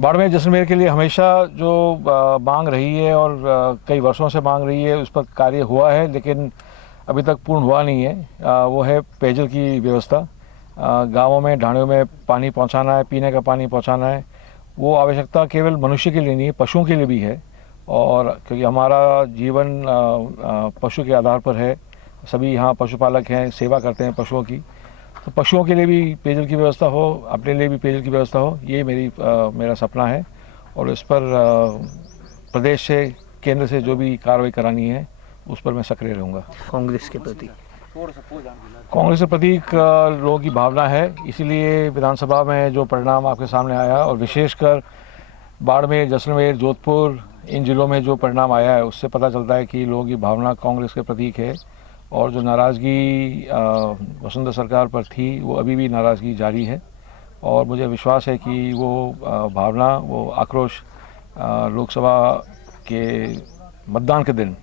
बाड़मेर जैसलमेर के लिए हमेशा जो मांग रही है और कई वर्षों से मांग रही है, उस पर कार्य हुआ है लेकिन अभी तक पूर्ण हुआ नहीं है। वो है पेयजल की व्यवस्था। गांवों में, ढाणियों में पानी पहुंचाना है, पीने का पानी पहुंचाना है। वो आवश्यकता केवल मनुष्य के लिए नहीं है, पशुओं के लिए भी है। और क्योंकि हमारा जीवन पशु के आधार पर है, सभी यहाँ पशुपालक हैं, सेवा करते हैं पशुओं की, तो पशुओं के लिए भी पेयजल की व्यवस्था हो, अपने लिए भी पेयजल की व्यवस्था हो, ये मेरा सपना है। और इस पर प्रदेश से, केंद्र से जो भी कार्रवाई करानी है उस पर मैं सक्रिय रहूँगा। कांग्रेस के प्रति कांग्रेस के प्रति लोगों की भावना है, इसीलिए विधानसभा में जो परिणाम आपके सामने आया और विशेषकर बाड़मेर, जैसलमेर, जोधपुर, इन जिलों में जो परिणाम आया है उससे पता चलता है कि लोगों की भावना कांग्रेस के प्रतीक है। और जो नाराज़गी वसुंधरा सरकार पर थी, वो अभी भी नाराज़गी जारी है। और मुझे विश्वास है कि वो भावना, वो आक्रोश लोकसभा के मतदान के दिन,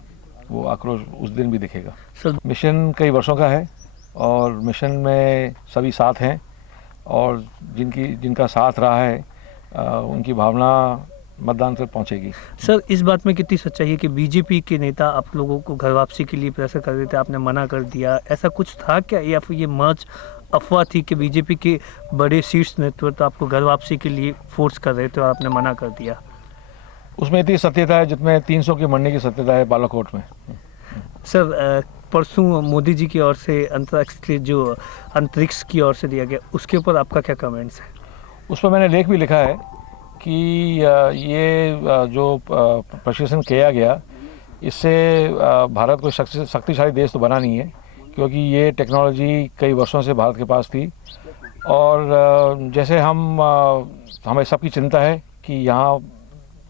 वो आक्रोश उस दिन भी दिखेगा। मिशन कई वर्षों का है और मिशन में सभी साथ हैं और जिनका साथ रहा है उनकी भावना मतदान तक पहुंचेगी। सर, इस बात में कितनी सच्चाई है कि बीजेपी के नेता आप लोगों को घर वापसी के लिए प्रेशर कर रहे थे, आपने मना कर दिया, ऐसा कुछ था क्या, या फिर ये मर्ज अफवाह थी कि बीजेपी के बड़े शीर्ष नेतृत्व आपको घर वापसी के लिए फोर्स कर रहे थे और आपने मना कर दिया? उसमें इतनी सत्यता है जितने 300 की मरने की सत्यता है बालाकोट में। सर, परसों मोदी जी की ओर से अंतरिक्ष की ओर से दिया गया, उसके ऊपर आपका क्या कमेंट्स है? उस पर मैंने लेख भी लिखा है कि ये जो प्रशिक्षण किया गया, इससे भारत को शक्तिशाली देश तो बना नहीं है, क्योंकि ये टेक्नोलॉजी कई वर्षों से भारत के पास थी। और जैसे हमें सबकी चिंता है कि यहाँ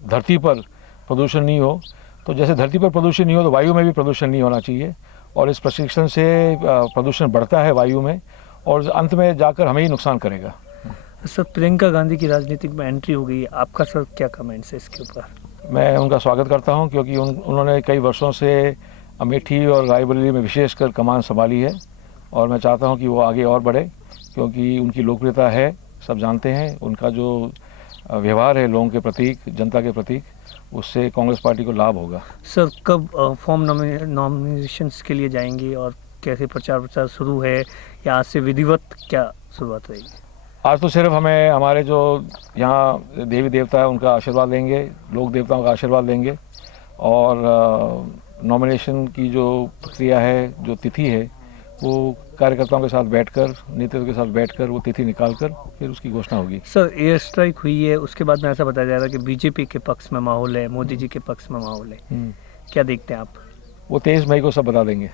धरती पर प्रदूषण नहीं हो, तो जैसे धरती पर प्रदूषण नहीं हो तो वायु में भी प्रदूषण नहीं होना चाहिए। और इस प्रशिक्षण से प्रदूषण बढ़ता है वायु में और अंत में जाकर हमें ही नुकसान करेगा। सर, प्रियंका गांधी की राजनीतिक में एंट्री हो गई है, आपका सर क्या कमेंट्स है इसके ऊपर? मैं उनका स्वागत करता हूं, क्योंकि उन्होंने कई वर्षों से अमेठी और रायबरेली में विशेषकर कमान संभाली है और मैं चाहता हूं कि वो आगे और बढ़े, क्योंकि उनकी लोकप्रियता है, सब जानते हैं। उनका जो व्यवहार है लोगों के प्रतीक, जनता के प्रतीक, उससे कांग्रेस पार्टी को लाभ होगा। सर, कब फॉर्म नॉमिनेशंस के लिए जाएंगे और कैसे प्रचार शुरू है, या आज से विधिवत क्या शुरुआत रहेगी? आज तो सिर्फ हमें हमारे जो यहाँ देवी देवता है उनका आशीर्वाद लेंगे, लोक देवताओं का आशीर्वाद लेंगे और नॉमिनेशन की जो प्रक्रिया है, जो तिथि है, वो कार्यकर्ताओं के साथ बैठकर, नेतृत्व के साथ बैठकर वो तिथि निकालकर फिर उसकी घोषणा होगी। सर, एयर स्ट्राइक हुई है, उसके बाद में ऐसा बताया जा रहा है कि बीजेपी के पक्ष में माहौल है, मोदी जी के पक्ष में माहौल है, क्या देखते हैं आप? वो 23 मई को सब बता देंगे।